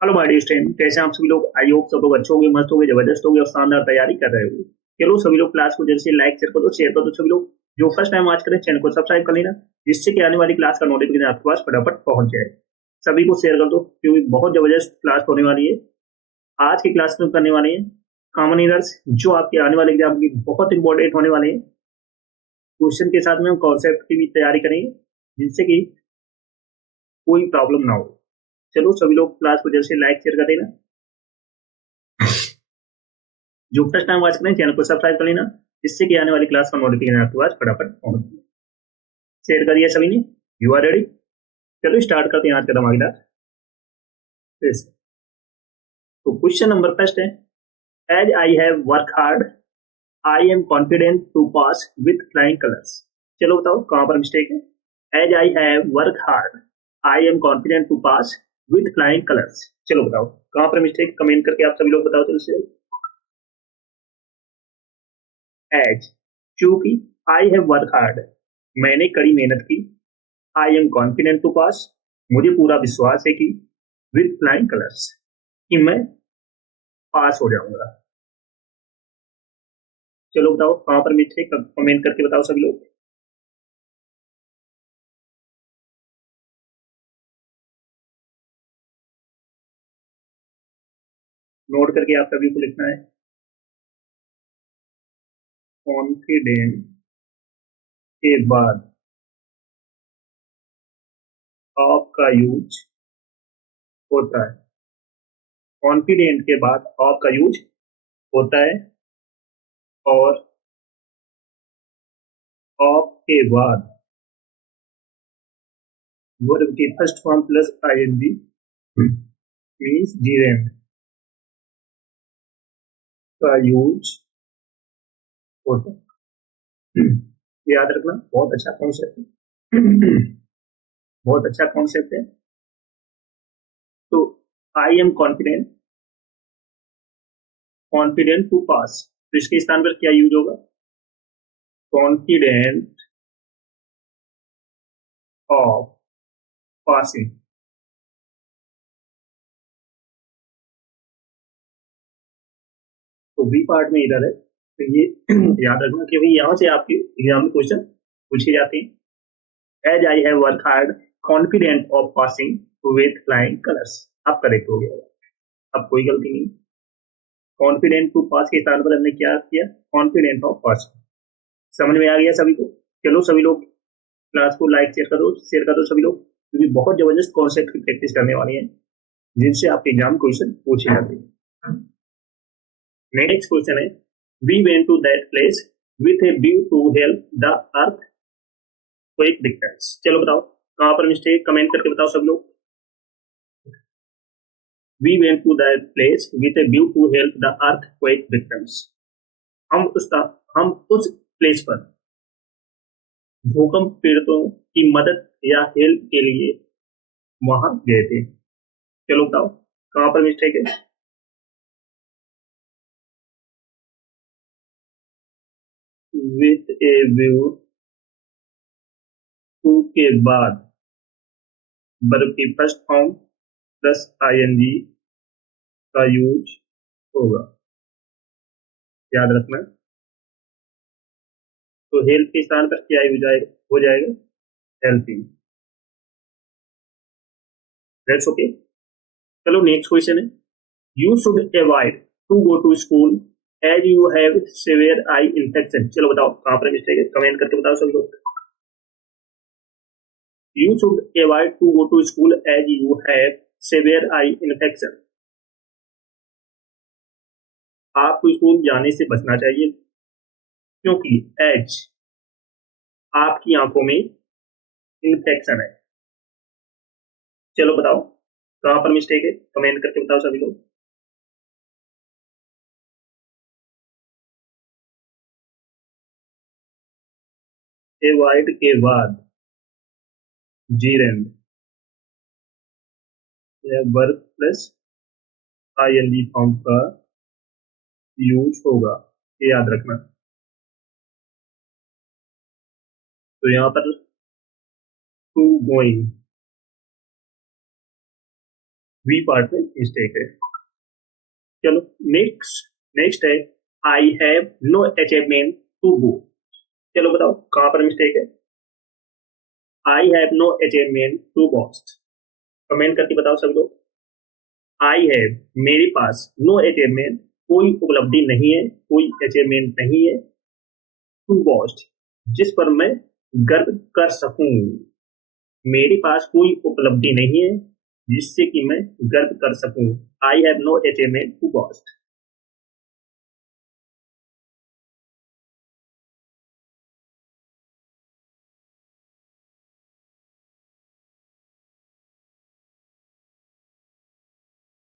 Hello my dear student, कैसे हैं आप सभी लोग। आई होप सब लोग अच्छे होंगे, मस्त होंगे, जबरदस्त होंगे और शानदार तैयारी कर रहे होंगे। चलो सभी लोग क्लास को जैसे लाइक शेयर कर दो सभी लोग। जो फर्स्ट टाइम आज करें चैनल को सब्सक्राइब कर लेना, जिससे कि आने वाली क्लास का नोटिफिकेशन आपके पास फटाफट पहुंच जाए। सभी को शेयर कर दो क्योंकि बहुत जबरदस्त क्लास होने वाली है। आज की क्लास में करने वाले हैं कॉमन एरर्स, जो आपके आने वाले एग्जाम की बहुत इंपॉर्टेंट होने वाले हैं। क्वेश्चन के साथ में हम कॉन्सेप्ट की भी तैयारी करेंगे, जिससे कि कोई प्रॉब्लम ना हो। चलो सभी लोग क्लास को जैसे लाइक शेयर कर देना। जो फर्स्ट टाइम वॉच करें चैनल को सब्सक्राइब कर लेना, जिससे कि आने वाली क्लास का नोटिफिकेशन आपके पास फटाफट पहुंच जाए। शेयर करिए सभी ने। You are ready. चलो स्टार्ट करते हैं आज का धमाकेदार quiz। तो क्वेश्चन नंबर फर्स्ट है, as I have work hard I am confident to pass with flying colours. चलो बताओ कहां पर मिस्टेक है। As I have work hard I am confident to pass with flying colours. चलो बताओ कहां पर मिस्टेक, कमेंट करके आप सभी लोग बताओ। चलो एज, चूंकि आई हैव वर्क हार्ड, मैंने कड़ी मेहनत की। आई एम कॉन्फिडेंट टू पास, मुझे पूरा विश्वास है कि विथ फ्लाइंग कलर्स, कि मैं पास हो जाऊंगा। चलो बताओ कहां पर मिस्टेक, कमेंट करके बताओ सभी लोग। नोट करके आप सभी को लिखना है। कॉन्फिडेंट के बाद ऑफ का यूज होता है। कॉन्फिडेंट के बाद ऑफ का यूज होता है, और ऑफ के बाद वर्ब की first form plus I N G means gerund का यूज होता है। याद रखना, बहुत अच्छा कॉन्सेप्ट है। बहुत अच्छा कॉन्सेप्ट है। तो I am confident, confident to pass, तो इसके स्थान पर क्या यूज होगा। Confident of passing. तो बी पार्ट में इधर है, तो ये याद रखना कि भाई यहाँ से आपके एग्जाम में क्वेश्चन पूछे जाते हैं। As I have work hard confident of passing with flying colours. अब करेक्ट हो गया, अब कोई गलती नहीं। कॉन्फिडेंट टू पास के स्थान पर हमने क्या किया, कॉन्फिडेंट ऑफ पास। समझ में आ गया सभी को। चलो सभी लोग क्लास को लाइक शेयर कर दो सभी लोग, क्योंकि बहुत जबरदस्त कॉन्सेप्ट की प्रैक्टिस करने वाली है, जिनसे आपके एग्जाम क्वेश्चन पूछे जाते हैं। नेक्स्ट क्वेश्चन है, we went to that place with a view to help the earthquake victims. चलो बताओ कहां पर मिस्टेक, कमेंट करके बताओ सब लोग। We went to that place with a view to help the earthquake victims. हम उस हम उस प्लेस पर भूकंप पीड़ितों की मदद या हेल्प के लिए वहां गए थे। चलो बताओ कहां पर मिस्टेक है। विथ ए व्यू टू के बाद वर्ब की फर्स्ट फॉर्म प्लस आईएनजी का यूज होगा, याद रखना। तो हेल्प के स्थान पर क्या यूज आएगा, हो जाएगा हेल्पिंग। That's okay. चलो नेक्स्ट क्वेश्चन है, you should avoid to go to school as you have severe eye infection. चलो बताओ कहां पर मिस्टेक है, कमेंट करके बताओ सभी लोग। You should avoid to go to school as you have severe eye infection. आपको स्कूल जाने से बचना चाहिए, क्योंकि एज आपकी आंखों में इन्फेक्शन है। चलो बताओ कहां पर मिस्टेक है, कमेंट करके बताओ सभी लोग। अवॉइड के बाद जीरेंड या वर्ब प्लस आईएनजी फॉर्म का यूज होगा, ये याद रखना। तो यहाँ पर टू गोइंग वी पार्ट में मिस्टेक है। चलो नेक्स्ट है I have no achievement to go. चलो बताओ कहां पर मिस्टेक है। I have no achievement to boast. Comment करके बताओ सब लोग। आई हैव मेरे पास, नो अचीवमेंट कोई उपलब्धि नहीं है, कोई अचीवमेंट नहीं है, टू बॉस्ट जिस पर मैं गर्व कर सकूं। मेरे पास कोई उपलब्धि नहीं है जिससे कि मैं गर्व कर सकूं। I have no achievement to boast.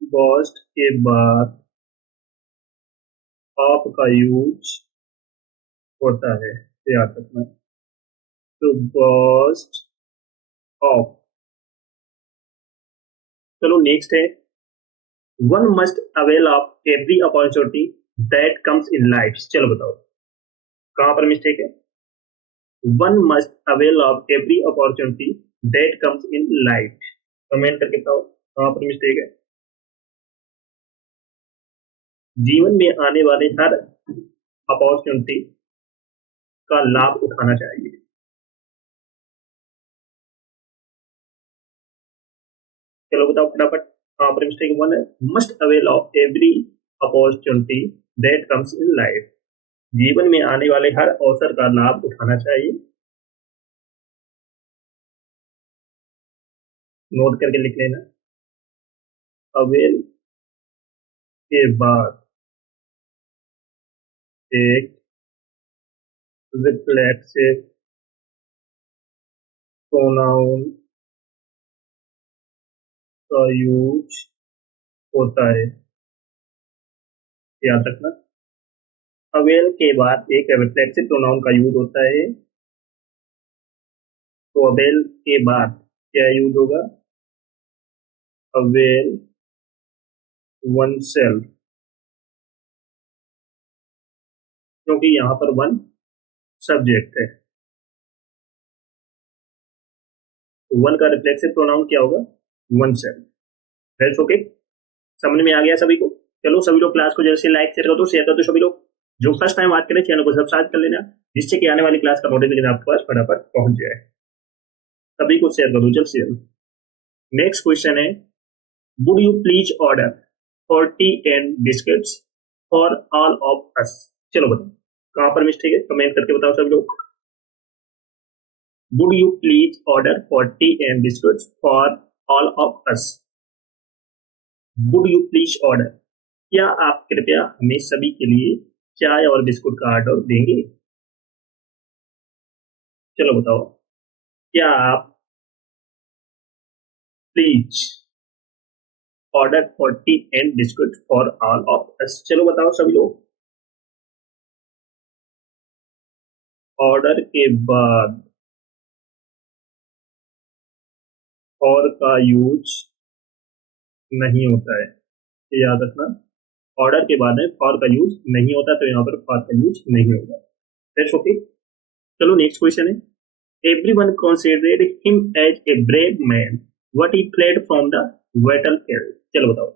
Boast के बाद ऑफ का यूज होता है, याद रखना। तो बॉस्ट ऑफ। चलो नेक्स्ट है one must avail of every opportunity that comes in life. चलो बताओ कहां पर मिस्टेक है। One must avail of every opportunity that comes in life. Comment करके बताओ कहां पर मिस्टेक है। जीवन में आने वाले हर अपॉर्चुनिटी का लाभ उठाना चाहिए। चलो बताओ फटाफट कहां पर मिस्टेक। वन है must avail of every opportunity that comes in life. जीवन में आने वाले हर अवसर का लाभ उठाना चाहिए। नोट करके लिख लेना। अवेल के बाद एक रिफ्लेक्सिव प्रोनाउन का यूज होता है, याद रखना। अवेल के बाद एक रिफ्लेक्सिव प्रोनाउन का यूज होता है। तो अवेल के बाद क्या यूज होगा। अवेल वन सेल्फ, क्योंकि यहां पर वन सब्जेक्ट है। वन का रिफ्लेक्सिव प्रोनाउन क्या होगा, वन सेल्फ। That's okay. समझ में आ गया सभी को। चलो सभी लोग क्लास को जैसे लाइक शेयर कर दो, शेयर कर दो सभी लोग। जो फर्स्ट टाइम बात करें चैनल को सब्सक्राइब कर लेना, जिससे कि आने वाली क्लास का नोटिफिकेशन आपके पास फटाफट पहुंच जाए। सभी को शेयर कर दो जल्द से जल्द। नेक्स्ट क्वेश्चन है would you please order 40 and biscuits for all of us. चलो बताओ कहां पर मिस्टेक है, कमेंट करके बताओ सब लोग। Would you please order 40 and biscuits for all of us. Would you please order, क्या आप कृपया हमें सभी के लिए चाय और बिस्कुट का ऑर्डर देंगे। चलो बताओ क्या आप please order 40 and biscuit for all of us. चलो बताओ सभी लोग। ऑर्डर के बाद और का यूज नहीं होता है, याद रखना। ऑर्डर के बाद है फॉर का यूज नहीं होता, तो यहाँ पर फॉर का यूज नहीं होगा। That's okay. चलो नेक्स्ट क्वेश्चन है everyone considered him as a brave man what he fled from the battlefield. चलो बताओ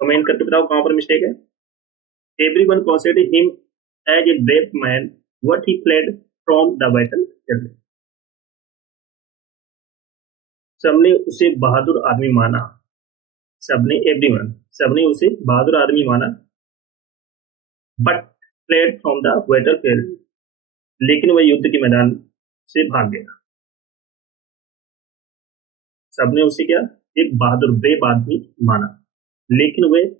कमेंट करके बताओ कहां पर मिस्टेक है। Everyone considered him as a brave man what he fled from the battlefield. सबने उसे बहादुर आदमी माना। सबने एवरीवन, सबने उसे बहादुर आदमी माना। But fled from the battlefield, लेकिन वह युद्ध के मैदान से भाग गया। सबने उसे क्या, एक बहादुर ब्रेव आदमी माना, लेकिन वह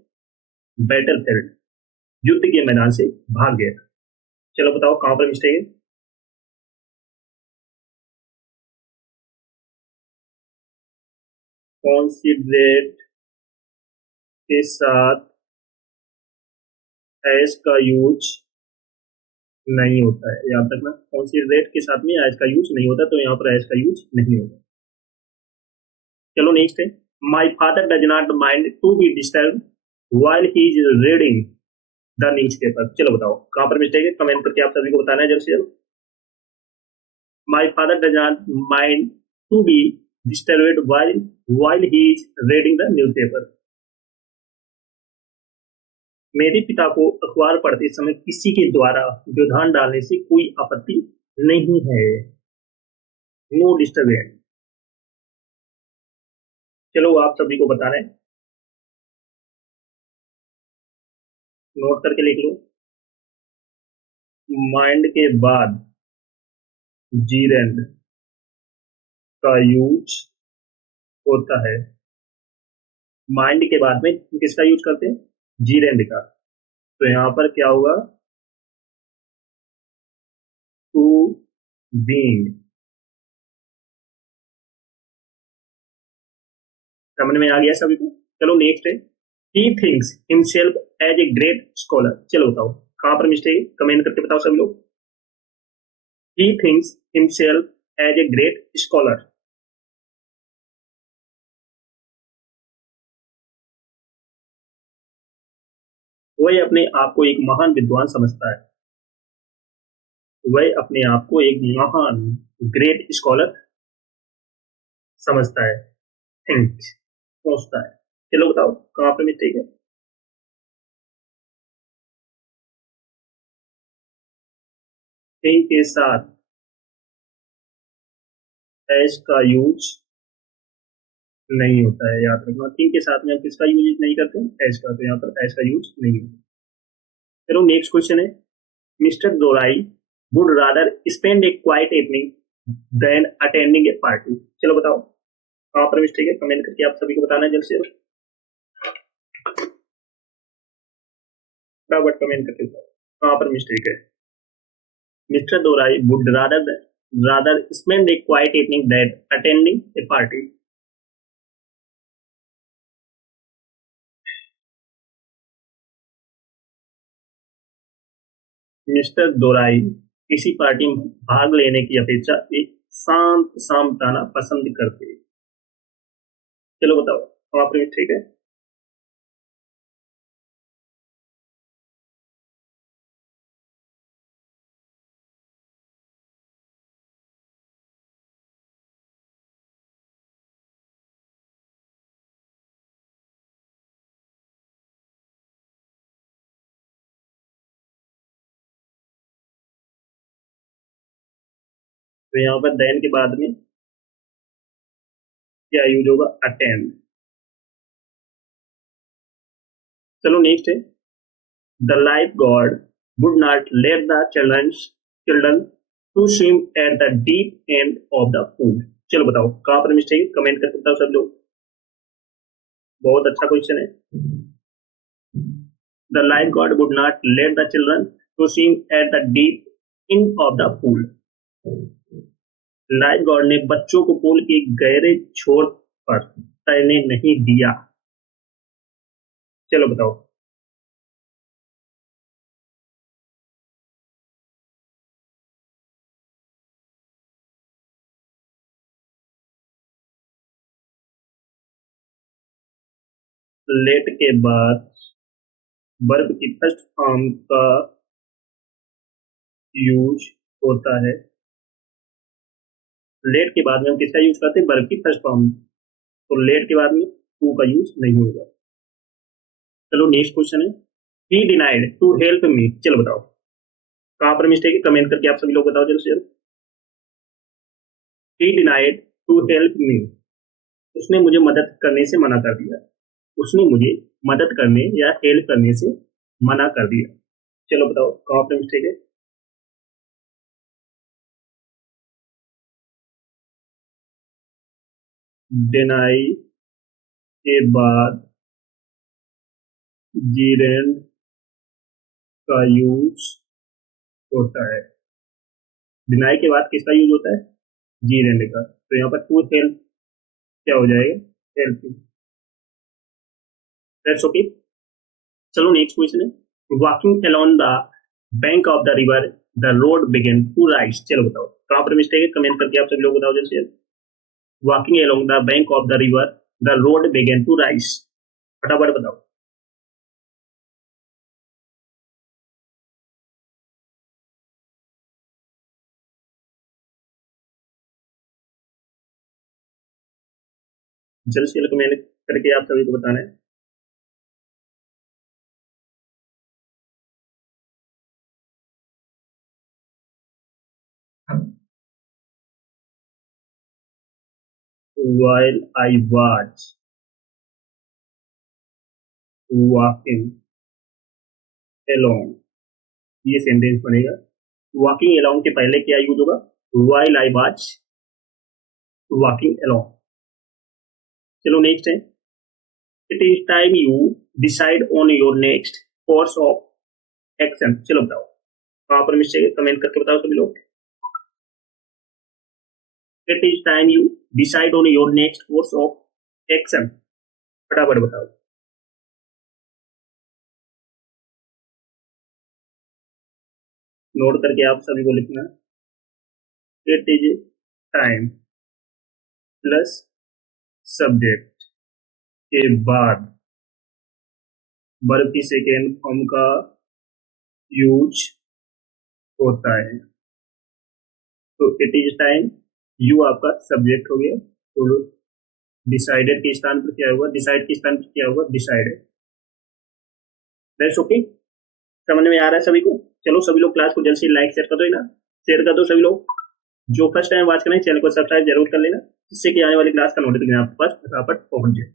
बैटलफील्ड, युद्ध के मैदान से भाग गया। चलो बताओ कहां पर मिस्टेक है। कॉन्सिडरेट के साथ एस का यूज नहीं होता है, याद रखना। कॉन्सिडरेट के साथ में एस का यूज नहीं होता, तो यहाँ पर एस का यूज नहीं होगा। चलो नेक्स्ट है my father does not mind to be disturb while he is reading the newspaper। चलो बताओ कहां पर मिस्टेक है, कमेंट करके आप सभी को बताना है जल्द से जल्द। My father does not mind to be disturbed while he is reading the newspaper. मेरे पिता को अखबार पढ़ते समय किसी के द्वारा व्यवधान डालने से कोई आपत्ति नहीं है. No disturbance. चलो आप सभी को बता रहे हैं, नोट करके लिख लो. माइंड के बाद जीरेंड का यूज होता है. माइंड के बाद में किसका यूज करते हैं? जीरेंड का. तो यहां पर क्या होगा? To being. समझ में आ गया सभी को? चलो नेक्स्ट है, he thinks himself as a great scholar. चलो बताओ कहां पर मिस्टेक है, कमेंट करके बताओ सभी लोग. He thinks himself as a great scholar. वह अपने आप को एक महान विद्वान समझता है. वह अपने आप को एक महान ग्रेट स्कॉलर समझता है. थिंक सोचता है. चलो बताओ कहां पर मिस्टेक है. थिंक के साथ एज का यूज नहीं होता है, याद रखना. थिंक के साथ में हम किसका यूज नहीं करते हैं? एज का. तो यहाँ पर एज का यूज नहीं होता. चलो नेक्स्ट क्वेश्चन है, mister Dorai would rather spend a quite evening than attending a party. चलो बताओ कहां पर मिस्टेक है, कमेंट करके आप सभी को बताना है जल्द से जल्द. फटाफट कमेंट करके बताओ कहां पर मिस्टेक है. Mister Dorai would rather spend a quite evening than attending a party. Mister Dorai किसी पार्टी में भाग लेने की अपेक्षा एक शांत शाम बिताना पसंद करते हैं. चलो बताओ कहां पर मिस्टेक है. तो यहाँ पर देन के बाद में क्या यूज होगा? अटेंड. चलो नेक्स्ट है, the lifeguard would not let the children to swim at the deep end of the pool. चलो बताओ कहां पर मिस्टेक है, कमेंट करके बताओ सब लोग. बहुत अच्छा क्वेश्चन है. The lifeguard would not let the children to swim at the deep end of the pool. Lifeguard ने बच्चों को पूल के गहरे छोर पर तैरने नहीं दिया. चलो बताओ. लेट के बाद वर्ब की फर्स्ट फॉर्म का यूज होता है. लेट के बाद में हम किसका यूज करते हैं? वर्ब की फर्स्ट फॉर्म. तो लेट के बाद में टू का यूज नहीं होगा. चलो नेक्स्ट क्वेश्चन है, he denied to help me. चलो बताओ कहां पर मिस्टेक है, कमेंट करके आप सभी लोग बताओ जल्द से जल्द. He denied to help me. उसने मुझे मदद करने से मना कर दिया. उसने मुझे मदद करने या हेल्प करने से मना कर दिया. चलो बताओ कहां पर मिस्टेक है. डिनाई के बाद जीरेंड का यूज होता है. डिनाई के बाद किसका यूज होता है? जीरेंड का. तो यहाँ पर टू हेल्प क्या हो जाएगा? हेल्प. That's okay. चलो नेक्स्ट क्वेश्चन है, walking alone the bank of the river the road began to rise. चलो बताओ कहां पर मिस्टेक है, कमेंट करके आप सभी लोग बताओ जल्द से जल्द. Walking along the bank of the river the road began to rise. फटाफट बताओ. जल्द से जल्द कमेंट करके आप सभी को बताना है। While I was walking along, ये सेंटेंस बनेगा। वॉकिंग अलोंग के पहले क्या यूज होगा? while I was walking along। चलो नेक्स्ट है, it is time you decide on your next course of action. चलो बताओ, वहां पर मिस्टेक कमेंट करके बताओ सभी लोग। It is time you decide on your next course of action, फटाफट बताओ। नोट करके आप सभी को लिखना। It is time plus subject के बाद वर्ब की सेकेंड फॉर्म का यूज होता है। तो इट इज टाइम, यू आपका सब्जेक्ट हो गया, तो डिसाइडेड के स्थान पर क्या हुआ? डिसाइड के स्थान पर क्या हुआ? डिसाइडेड। दैट्स ओके, समझ में आ रहा है सभी को? चलो सभी लोग क्लास को जल्द से लाइक शेयर कर दो ना, शेयर कर दो सभी लोग। जो फर्स्ट टाइम वॉच करें चैनल को सब्सक्राइब जरूर कर लेना, जिससे कि आने वाली क्लास का नोटिफिकेशन आपके पास फटाफट पहुंच जाए।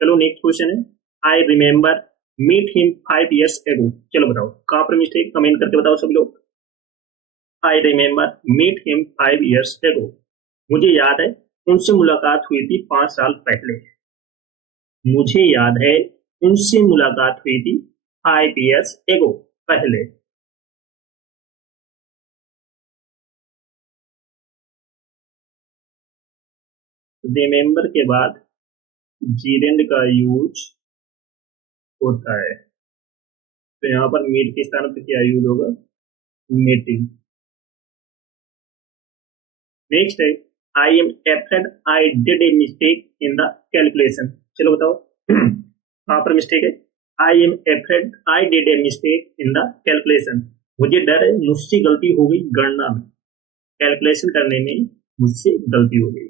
चलो नेक्स्ट क्वेश्चन है, I remember meet him 5 years ago। चलो बताओ कहां पर मिस्टेक, कमेंट करके बताओ सभी लोग। I remember meet him 5 years ago, मुझे याद है उनसे मुलाकात हुई थी 5 साल पहले। मुझे याद है उनसे मुलाकात हुई थी 5 years ago, पहले। रिमेम्बर के बाद जीरेंड का यूज होता है, तो यहाँ पर मीट के स्थान पर क्या यूज होगा? मीटिंग। नेक्स्ट है, I am afraid I did a mistake in the calculation. चलो बताओ कहां पर मिस्टेक है? I am afraid I did a mistake in the calculation, मुझे डर है मुझसे गलती हो गई गणना में, कैलकुलेशन करने में मुझसे गलती हो गई।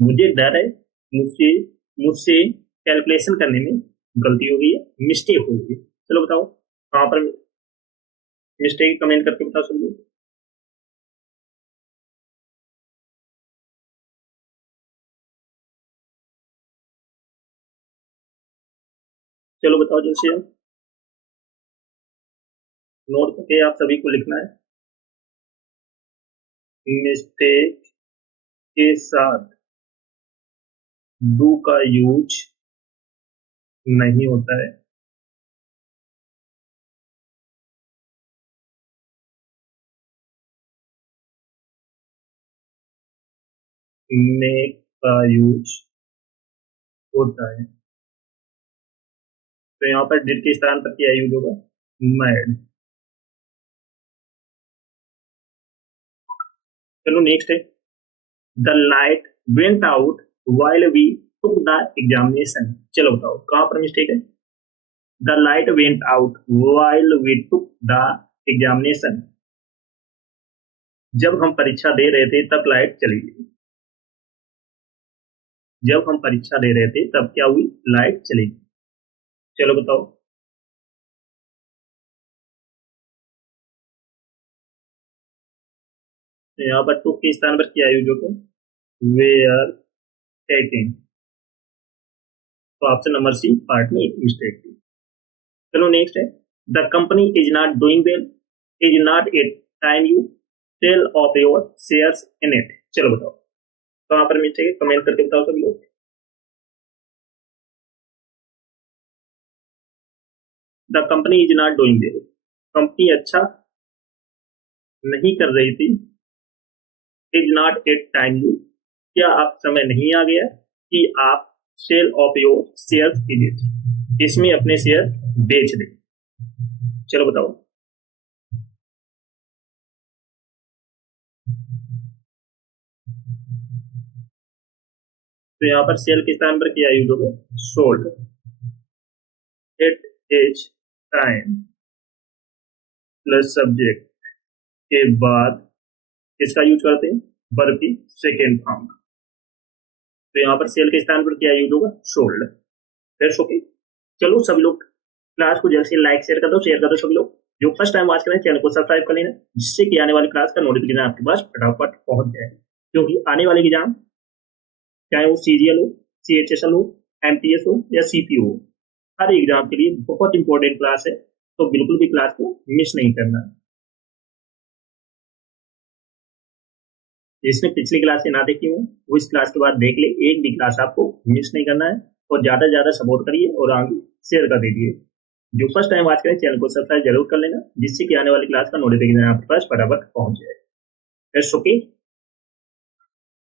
मुझे डर है मुझसे मुझसे कैलकुलेशन करने में गलती हो गई है, मिस्टेक हो गई। चलो बताओ कहां पर मिस्टेक, कमेंट करके बताओ सब लोग। चलो बताओ जल्द से जल्द, नोट करके आप सभी को लिखना है। मिस्टेक के साथ डू का यूज नहीं होता है। मेक का यूज होता है, तो यहाँ पर डिड के स्थान पर क्या यूज होगा? मैड। चलो नेक्स्ट है, the light went out while we took the examination. चलो बताओ कहां पर मिस्टेक है? The light went out while we took the examination, जब हम परीक्षा दे रहे थे तब लाइट चली गई। जब हम परीक्षा दे रहे थे तब क्या हुई? लाइट चली गई। चलो बताओ। तो यहाँ पर टुक के स्थान पर क्या यूज होगा? Were taking. तो ऑप्शन नंबर सी पार्ट में एक मिस्टेक थी। चलो नेक्स्ट है, the company is not doing well is not it time you sell off your shares in it. चलो बताओ कहां पर मिस्टेक है, कमेंट करके बताओ सभी लोग। The company is not doing well, company अच्छा नहीं कर रही थी। Is not it time you, क्या आप समय नहीं आ गया कि आप sell off your shares in it, इसमें अपने शेयर बेच दें। चलो बताओ। तो यहाँ पर सेल के स्थान पर क्या यूज होगा? Sold. It is time plus subject के बाद किसका यूज करते हैं? वर्ब की सेकेंड फॉर्म। तो यहाँ पर सेल के स्थान पर क्या यूज होगा, सोल्ड। That's okay. चलो सभी लोग क्लास को जल्द से लाइक शेयर कर दो, सभी लोग। जो फर्स्ट टाइम वॉच करें चैनल को सब्सक्राइब कर लेना, जिससे कि आने वाली क्लास का नोटिफिकेशन आपके पास फटाफट पहुंच जाए। क्योंकि आने वाले एग्जाम, चाहे वो सीजीएल हो, सीएचएसएल हो, एमटीएस हो या सीपीओ हो, हर एग्जाम के लिए बहुत इंपॉर्टेंट क्लास है। तो बिल्कुल भी क्लास को मिस नहीं करना। जिसने पिछली क्लास से ना देखी हो वो इस क्लास के बाद देख ले, एक भी क्लास आपको मिस नहीं करना है। और ज्यादा से ज्यादा सपोर्ट करिए और आगे शेयर कर दीजिए। जो फर्स्ट टाइम वॉच करें चैनल को सब्सक्राइब जरूर कर लेना, जिससे कि आने वाली क्लास का नोटिफिकेशन आपके पास फटाफट पहुंच जाए। It's okay.